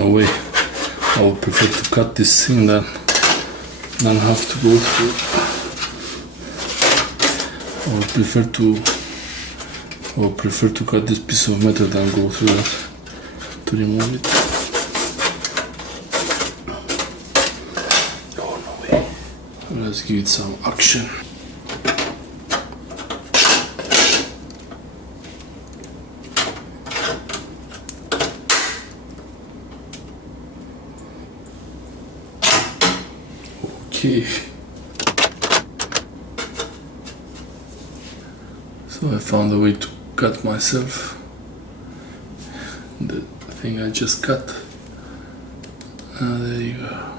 no way. I would prefer to cut this thing than have to go through. I would prefer to cut this piece of metal than go through that to remove it. Oh, no way. Let's give it some action. Okay. So I found a way to cut myself the thing I just cut. There you go.